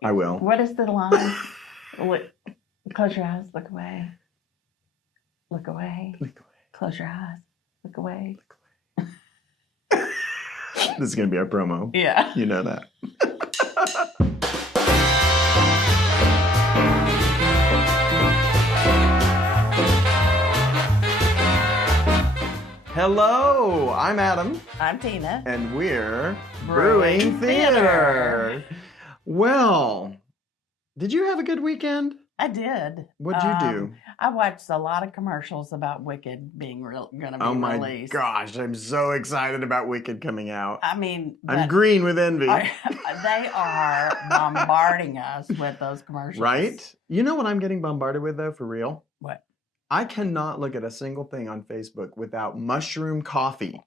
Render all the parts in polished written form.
I will. What is the line? Close your eyes, look away. Look away. Look away. Close your eyes, look away. Look away. This is going to be our promo. Yeah. You know that. Hello, I'm Adam. I'm Tina. And we're Brewing Theatre. Well, did you have a good weekend? I did. What'd you do? I watched a lot of commercials about Wicked being going to be released. Oh my gosh, I'm so excited about Wicked coming out. I mean, I'm green with envy. They are bombarding us with those commercials. Right? You know what I'm getting bombarded with though, for real? What? I cannot look at a single thing on Facebook without mushroom coffee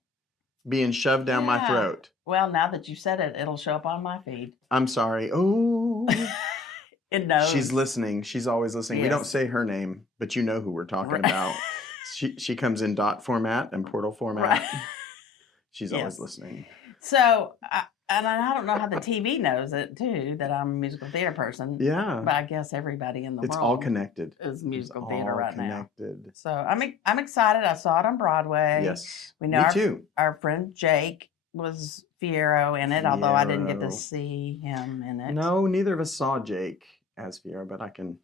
being shoved down my throat. Well, now that you said it, it'll show up on my feed. I'm sorry. Oh. It knows. She's listening. She's always listening. Yes. We don't say her name, but you know who we're talking about. She comes in dot format and portal format. Right. She's always listening. So, and I don't know how the TV knows it too, that I'm a musical theater person. Yeah. But I guess everybody in the It's world all connected. is musical It's theater all right connected. now. So I'm excited. I saw it on Broadway. Yes. We know Me too. Our friend Jake was Fiero in it, although I didn't get to see him in it. No, neither of us saw Jake as Fiero, but I can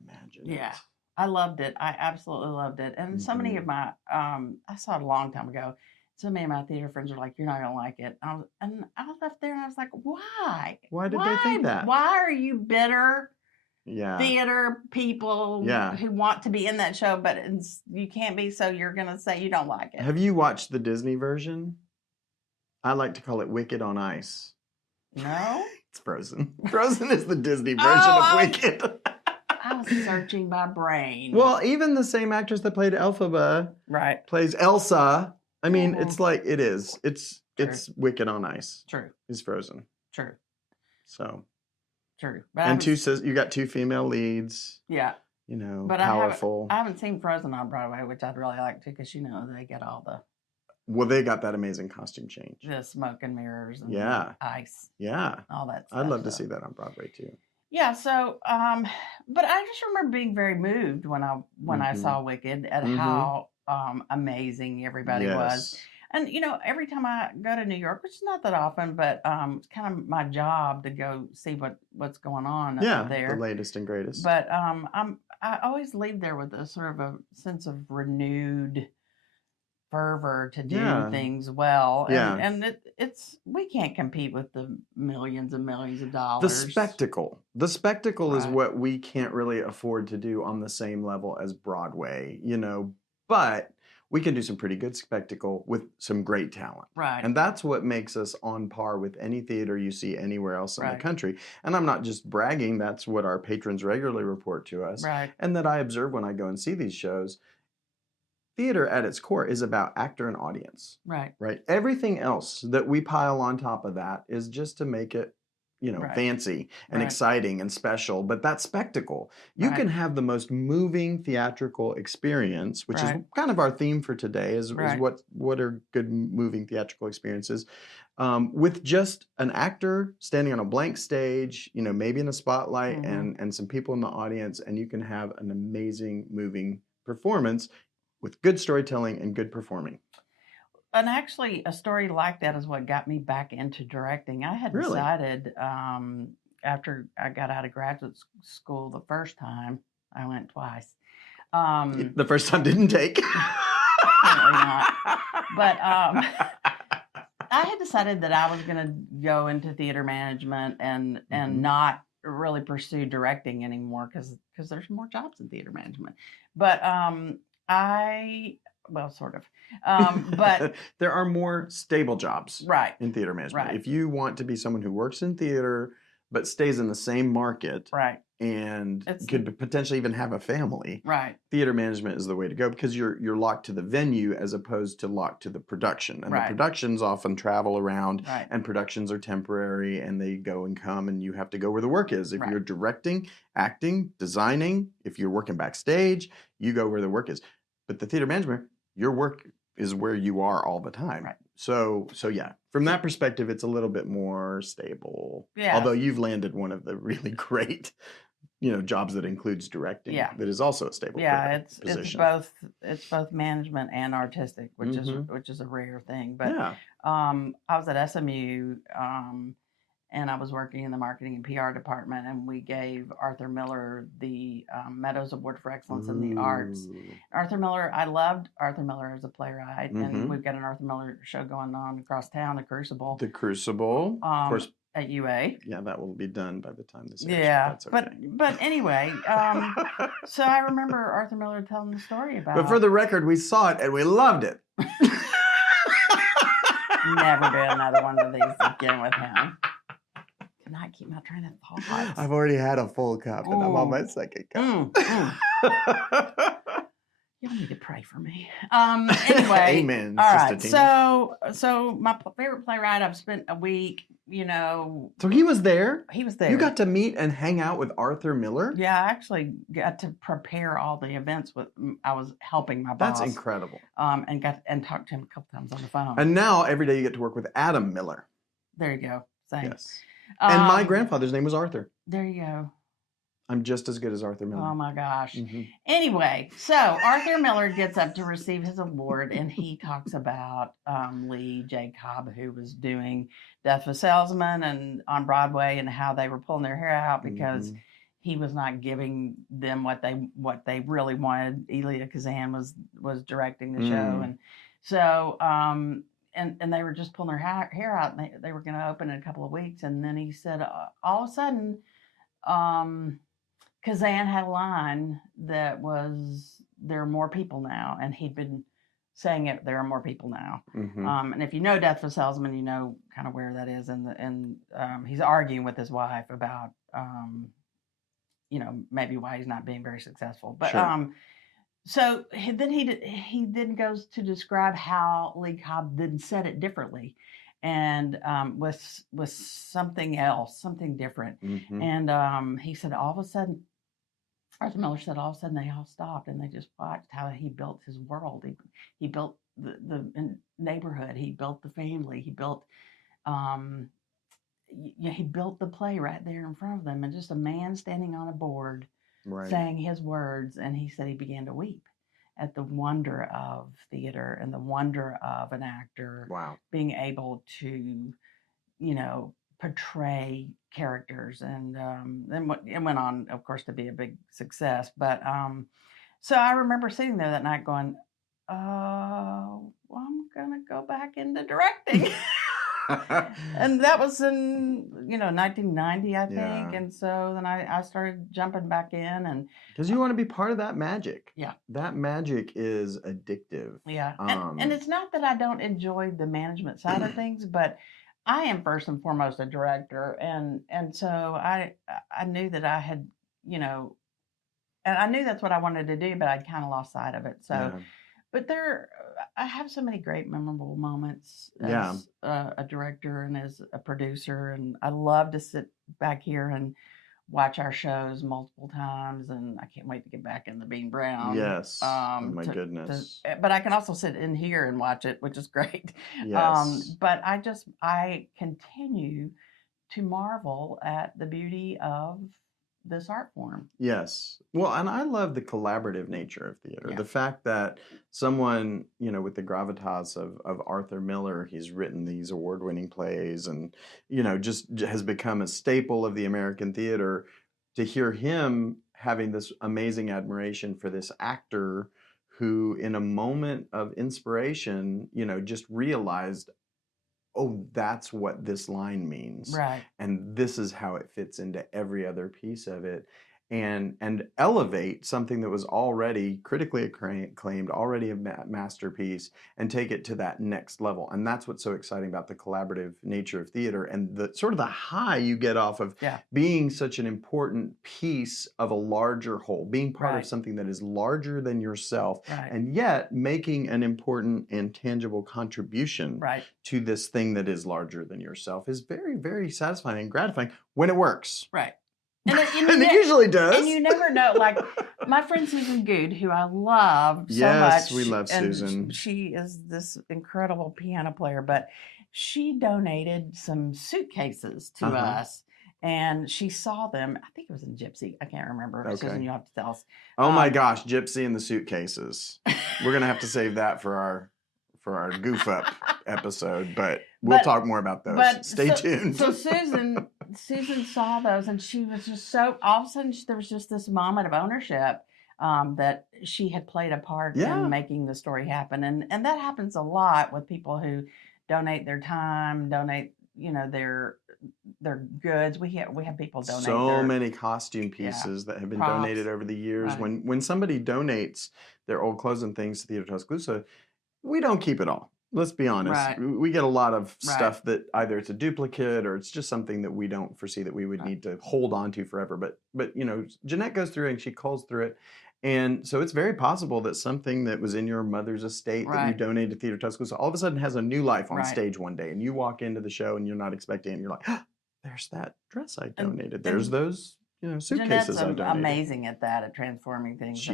imagine. Yeah. I loved it. I absolutely loved it. And so many of my, I saw it a long time ago. So many of my theater friends were like, "You're not going to like it." And I left there and I was like, why? Why did they think that? Why are you bitter theater people who want to be in that show, but you can't be, so you're going to say you don't like it? Have you watched the Disney version? I like to call it Wicked on Ice. No? It's Frozen. Frozen is the Disney version of Wicked. I was searching my brain. Well, even the same actress that played Elphaba plays Elsa. I mean, it's like, it is. It's Wicked on Ice. True. It's Frozen. True. So. True. But you got two female leads. Yeah. You know, but powerful. I haven't seen Frozen on Broadway, which I'd really like to, because, they get all the... Well, they got that amazing costume change. The smoke and mirrors and ice. Yeah. All that stuff. I'd love to see that on Broadway, too. Yeah, so, but I just remember being very moved when I saw Wicked at how amazing everybody was. And, every time I go to New York, which is not that often, but it's kind of my job to go see what's going on up there. The latest and greatest. But I always leave there with a sort of a sense of renewed fervor to do things well. And we can't compete with the millions and millions of dollars. The spectacle is what we can't really afford to do on the same level as Broadway, but we can do some pretty good spectacle with some great talent. Right. And that's what makes us on par with any theater you see anywhere else in the country. And I'm not just bragging, that's what our patrons regularly report to us. Right. And that I observe when I go and see these shows. Theater at its core is about actor and audience. Right. Right. Everything else that we pile on top of that is just to make it, fancy and exciting and special. But that spectacle, you can have the most moving theatrical experience, which is kind of our theme for today, is what are good moving theatrical experiences, with just an actor standing on a blank stage, maybe in a spotlight and some people in the audience, and you can have an amazing moving performance with good storytelling and good performing. And actually, a story like that is what got me back into directing. I had decided after I got out of graduate school the first time, I went twice. The first time didn't take. Apparently not. But I had decided that I was going to go into theater management and not really pursue directing anymore because there's more jobs in theater management. But sort of. But there are more stable jobs in theater management. Right. If you want to be someone who works in theater but stays in the same market and could potentially even have a family, theater management is the way to go, because you're locked to the venue as opposed to locked to the production. And the productions often travel around, and productions are temporary and they go and come, and you have to go where the work is. If you're directing, acting, designing, if you're working backstage, you go where the work is. But the theater management, your work is where you are all the time. So yeah, from that perspective, it's a little bit more stable. Yeah. Although you've landed one of the really great, jobs that includes directing. Yeah. That is also a stable. Yeah, position. it's both management and artistic, which is a rare thing. But yeah. I was at SMU, and I was working in the marketing and PR department, and we gave Arthur Miller the Meadows Award for Excellence in the Arts. Arthur Miller, I loved Arthur Miller as a playwright, and we've got an Arthur Miller show going on across town, The Crucible. The Crucible, of course. At UA. Yeah, that will be done by the time this airs. Yeah, that's okay. but anyway, so I remember Arthur Miller telling the story about. But for the record, we saw it and we loved it. Never do another one of these again with him. Can I keep my train of thought? I've already had a full cup and I'm on my second cup. You'll need to pray for me. Anyway. Amen. All right. So my favorite playwright, I've spent a week, So he was there? He was there. You got to meet and hang out with Arthur Miller? Yeah, I actually got to prepare all the events I was helping my boss. That's incredible. And talked to him a couple times on the phone. And now every day you get to work with Adam Miller. There you go. Same. Yes. And my grandfather's name was Arthur. There you go. I'm just as good as Arthur Miller. Oh my gosh. Anyway, so Arthur Miller gets up to receive his award, and he talks about Lee J. Cobb, who was doing Death of a Salesman and on Broadway, and how they were pulling their hair out because he was not giving them what they really wanted. Elia Kazan was directing the show, and so and they were just pulling their hair out, and they were going to open in a couple of weeks, and then he said all of a sudden. Kazan had a line that was, "There are more people now," and he'd been saying it. There are more people now, and if you know Death of a Salesman, you know kind of where that is. And he's arguing with his wife about, maybe why he's not being very successful. But sure. So then he then goes to describe how Lee Cobb then said it differently. And was something else, something different. And he said all of a sudden, Arthur Miller said all of a sudden they all stopped and they just watched how he built his world. He built the neighborhood. He built the family. He built he built the play right there in front of them. And just a man standing on a board saying his words. And he said he began to weep at the wonder of theater and the wonder of an actor being able to, portray characters. And then it went on, of course, to be a big success. But so I remember sitting there that night going, I'm going to go back into directing. And that was in 1990, I think. And so then I started jumping back in, and because you want to be part of that magic. Yeah, that magic is addictive. Yeah, and it's not that I don't enjoy the management side of things, but I am first and foremost a director, and so I knew that I had and I knew that's what I wanted to do, but I kind of lost sight of it. So. Yeah. But I have so many great memorable moments as a director and as a producer, and I love to sit back here and watch our shows multiple times, and I can't wait to get back in the Bean Brown. Yes, my goodness. But I can also sit in here and watch it, which is great. Yes. But I continue to marvel at the beauty of this art form. Yes. Well, and I love the collaborative nature of theater. Yeah. The fact that someone, with the gravitas of Arthur Miller, he's written these award-winning plays and, just has become a staple of the American theater. To hear him having this amazing admiration for this actor who, in a moment of inspiration, just realized, oh, that's what this line means. Right. And this is how it fits into every other piece of it. And elevate something that was already critically acclaimed, already a masterpiece, and take it to that next level. And that's what's so exciting about the collaborative nature of theater and the sort of the high you get off of being such an important piece of a larger whole, being part of something that is larger than yourself, and yet making an important and tangible contribution to this thing that is larger than yourself is very, very satisfying and gratifying when it works. Right. And it usually does. And you never know. Like my friend Susan Good, who I love so much. Yes, we love Susan. She is this incredible piano player, but she donated some suitcases to us. And she saw them. I think it was in Gypsy. I can't remember. Okay. Susan, you'll have to tell us. Oh my gosh, Gypsy and the suitcases. We're gonna have to save that for our goof up episode, but we'll talk more about those. Stay tuned. So Susan saw those, and she was just so, all of a sudden there was just this moment of ownership that she had played a part in making the story happen, and that happens a lot with people who donate their time, donate their goods. We have people donate so many costume pieces that have been donated over the years. Right. When somebody donates their old clothes and things to Theater Tuscaloosa, we don't keep it all. Let's be honest. Right. We get a lot of stuff that either it's a duplicate or it's just something that we don't foresee that we would need to hold on to forever. But Jeanette goes through and she calls through it. And so it's very possible that something that was in your mother's estate that you donated to Theater Tuscaloosa all of a sudden has a new life on stage one day. And you walk into the show and you're not expecting it. And you're like, oh, there's that dress I donated. There's those suitcases I donated. Amazing at that, at transforming things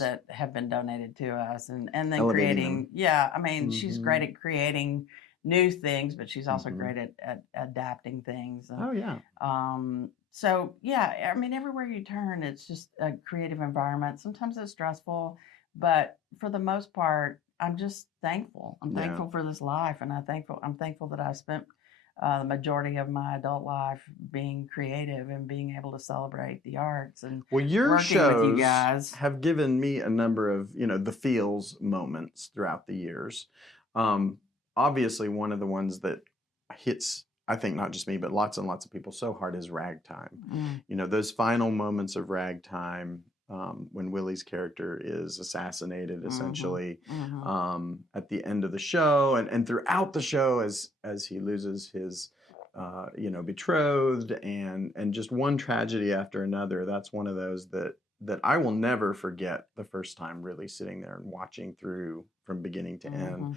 that have been donated to us. And then elevating creating, she's great at creating new things, but she's also great at adapting things. And, so, everywhere you turn, it's just a creative environment. Sometimes it's stressful, but for the most part, I'm just thankful. I'm thankful for this life, and I'm thankful that I spent the majority of my adult life being creative and being able to celebrate the arts. And your shows with you guys have given me a number of the feels moments throughout the years. Obviously, one of the ones that hits, I think, not just me, but lots and lots of people so hard is Ragtime. Those final moments of Ragtime, when Willie's character is assassinated, essentially, at the end of the show and throughout the show as he loses his, betrothed and just one tragedy after another. That's one of those that I will never forget the first time really sitting there and watching through from beginning to end.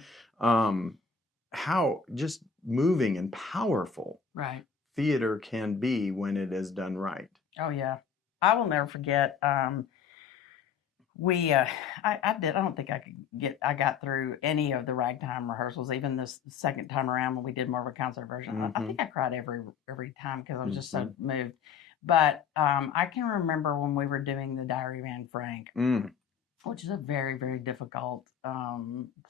How just moving and powerful theater can be when it is done right. Oh yeah, I will never forget. I don't think I got through any of the Ragtime rehearsals, even this second time around when we did more of a concert version. I think I cried every time because I was just so moved. But I can remember when we were doing the Diary of Anne Frank. Which is a very, very difficult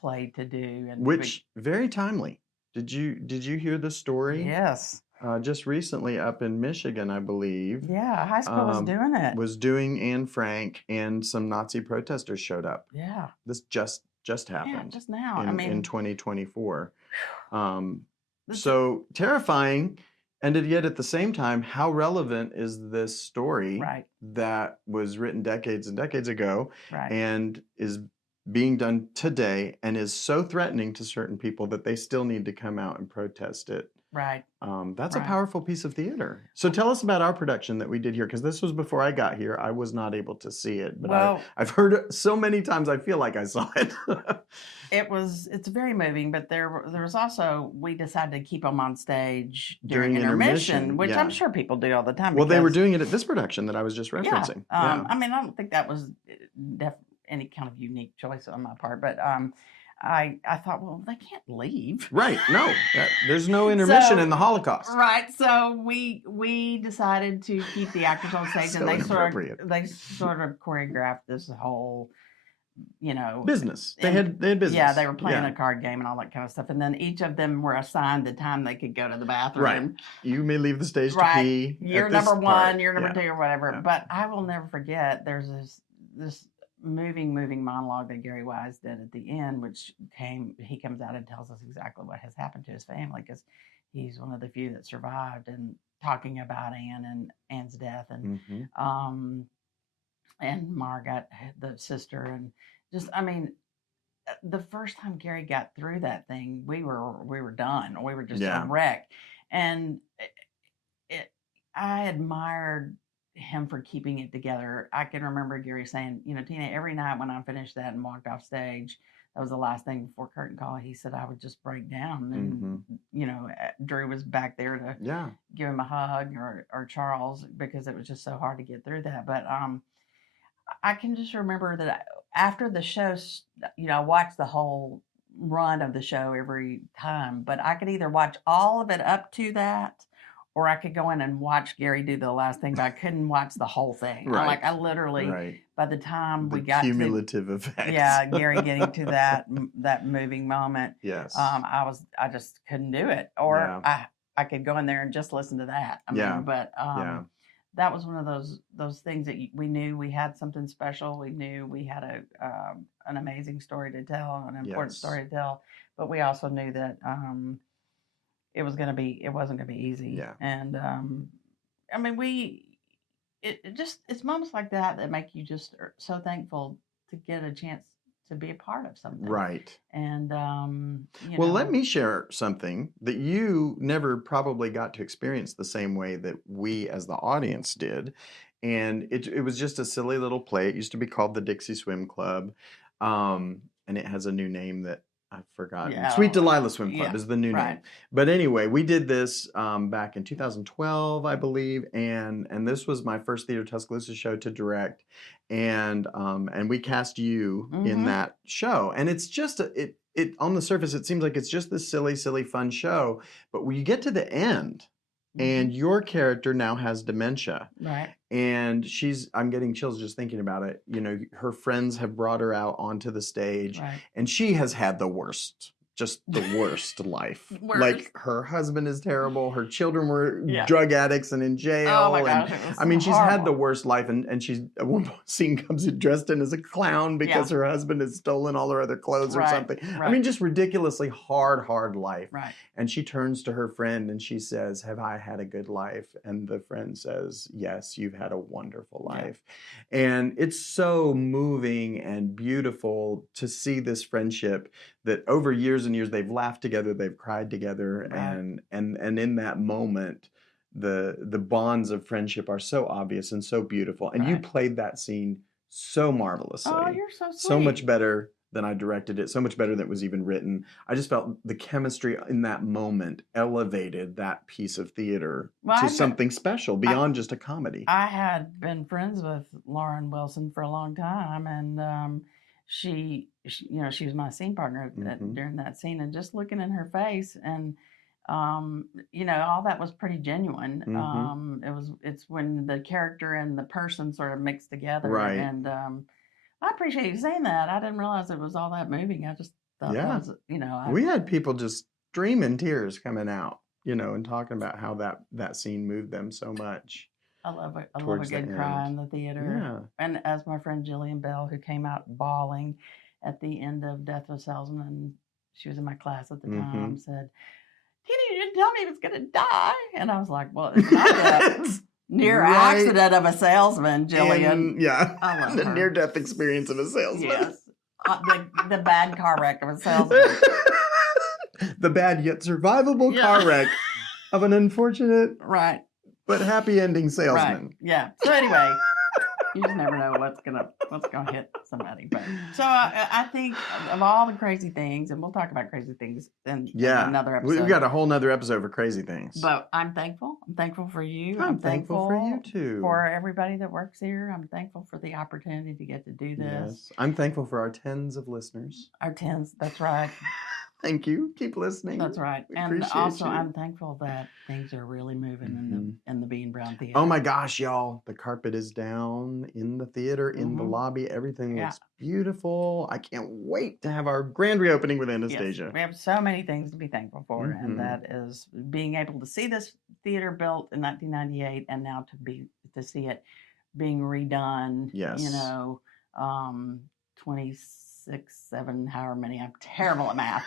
play to do, and very timely. Did you hear the story? Yes. Just recently up in Michigan, I believe. Yeah, high school was doing it. Was doing Anne Frank, and some Nazi protesters showed up. Yeah. This just happened. Yeah, just now. In 2024. So terrifying. And yet at the same time, how relevant is this story that was written decades and decades ago and is being done today and is so threatening to certain people that they still need to come out and protest it? Right. That's a powerful piece of theater. So tell us about our production that we did here, because this was before I got here. I was not able to see it, but I've heard it so many times I feel like I saw it. It's very moving, but there was also, we decided to keep them on stage during intermission, which I'm sure people do all the time. Well, they were doing it at this production that I was just referencing. I don't think that was any kind of unique choice on my part, but I thought, well, they can't leave. Right. No, there's no intermission in the Holocaust. Right. So we decided to keep the actors on stage, and they sort of choreographed this whole, business. They had business. Yeah, they were playing a card game and all that kind of stuff. And then each of them were assigned the time they could go to the bathroom. Right. You may leave the stage to pee. You're number one, you're number two, or whatever. Yeah. But I will never forget, there's this moving monologue that Gary Wise did at the end, which he comes out and tells us exactly what has happened to his family, because he's one of the few that survived, and talking about Anne and Anne's death, and and Margaret, the sister, and just, the first time Gary got through that thing, we were done. We were just a wreck, and I admired him for keeping it together. I can remember Gary saying, Tina, every night when I finished that and walked off stage, that was the last thing before curtain call. He said I would just break down, and you know, Drew was back there to give him a hug, or Charles, because it was just so hard to get through that. But I can just remember that after the show, you know, I watched the whole run of the show every time, but I could either watch all of it up to that, or I could go in and watch Gary do the last thing, but I couldn't watch the whole thing. Right. I literally, by the time we got cumulative effects. Yeah, Gary getting to that moving moment. Yes. I just couldn't do it. Or I could go in there and just listen to that. I mean, but that was one of those things that we knew we had something special. We knew we had an amazing story to tell, an important story to tell. But we also knew that it wasn't gonna be easy. Yeah. And I mean, it's moments like that make you just so thankful to get a chance to be a part of something. Right. And let me share something that you never probably got to experience the same way that we as the audience did. And it was just a silly little play. It used to be called the Dixie Swim Club. And it has a new name that I've forgotten. Yeah, Sweet Delilah Swim Club is the new name. But anyway, we did this back in 2012, I believe, and this was my first Theater Tuscaloosa show to direct, and we cast you in that show, and it's just it on the surface it seems like it's just this silly fun show, but when you get to the end. And your character now has dementia. Right. And I'm getting chills just thinking about it. You know, her friends have brought her out onto the stage. Right. And she has had the worst life. Like, her husband is terrible. Her children were drug addicts and in jail. Oh my gosh, I mean, she's had the worst life. And she's, at one scene comes in dressed in as a clown because her husband has stolen all her other clothes or something. Right. I mean, just ridiculously hard life. Right. And she turns to her friend and she says, "Have I had a good life?" And the friend says, "Yes, you've had a wonderful life." And it's so moving and beautiful to see this friendship that over years and years they've laughed together, they've cried together, and in that moment the bonds of friendship are so obvious and so beautiful. And you played that scene so marvelously. Oh, you're so sweet. So much better than I directed it, so much better than it was even written. I just felt the chemistry in that moment elevated that piece of theater to something special beyond just a comedy. I had been friends with Lauren Wilson for a long time, and she you know, she was my scene partner during that scene, and just looking in her face, and you know, all that was pretty genuine. It's when the character and the person sort of mixed together, right? And I appreciate you saying that. I didn't realize it was all that moving. I just thought that was, you know, we had people just streaming tears coming out, you know, and talking about how that scene moved them so much. I love a good cry in the theater. Yeah. And as my friend Jillian Bell, who came out bawling at the end of Death of a Salesman, she was in my class at the time, said, "Tina, you didn't tell me he was going to die." And I was like, "Well, it's not that near accident of a salesman, Jillian." I love the near-death experience of a salesman. Yes. The bad car wreck of a salesman. The bad yet survivable car wreck of an unfortunate but happy ending salesman. Right. Yeah. So anyway, you just never know what's gonna hit somebody. But so I think of all the crazy things, and we'll talk about crazy things in another episode. We've got a whole nother episode for crazy things. But I'm thankful. I'm thankful for you. I'm thankful for you too. For everybody that works here. I'm thankful for the opportunity to get to do this. Yes. I'm thankful for our tens of listeners. Our tens. That's right. Thank you. Keep listening. That's right. And also, I'm thankful that things are really moving in the Bean Brown Theater. Oh my gosh, y'all. The carpet is down in the theater, in the lobby. Everything looks beautiful. I can't wait to have our grand reopening with Anastasia. Yes. We have so many things to be thankful for, and that is being able to see this theater built in 1998 and now to see it being redone. Yes. You know, 7, however many, I'm terrible at math,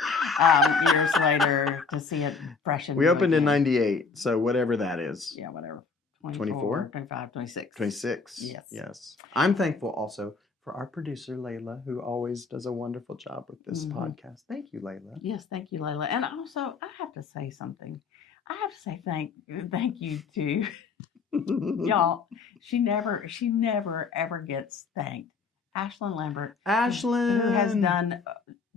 years later, to see it fresh and we opened in 98, so whatever that is. Yeah, whatever. 24? 25, 26. 26. Yes. I'm thankful also for our producer, Layla, who always does a wonderful job with this podcast. Thank you, Layla. Yes, thank you, Layla. And also, I have to say something. I have to say thank you to y'all. She never, ever gets thanked. Ashlyn Lambert, who has done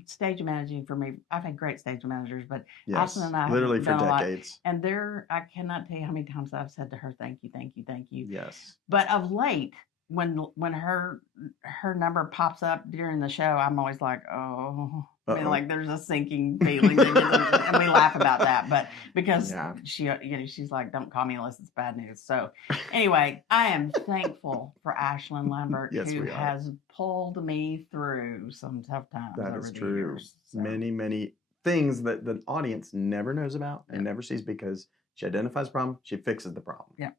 stage managing for me, I've had great stage managers, but Yes, Ashlyn and I literally have for done a lot. decades. And I cannot tell you how many times I've said to her, thank you, thank you, thank you. Yes. But of late, when her number pops up during the show, I'm always like, oh, I mean, like there's a sinking feeling, and we laugh about that. But because she, she's like, don't call me unless it's bad news. So anyway, I am thankful for Ashlyn Lambert, who has pulled me through some tough times. That is true. Years, so. Many things that the audience never knows about and never sees, because she identifies the problem, she fixes the problem. Yeah,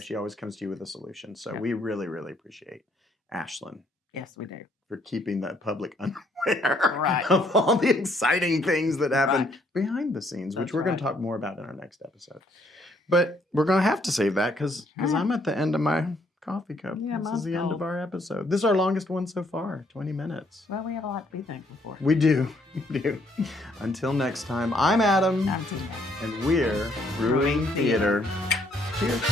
she always comes to you with a solution. So we really, really appreciate Ashlyn. Yes, we do. For keeping the public unaware of all the exciting things that happen behind the scenes, which we're going to talk more about in our next episode. But we're going to have to save that because I'm at the end of my coffee cup. Yeah, this is the end of our episode. This is our longest one so far, 20 minutes. Well, we have a lot to be thankful for. We do. We do. Until next time, I'm Adam. I'm Tina. And we're Brewing Theatre. Cheers.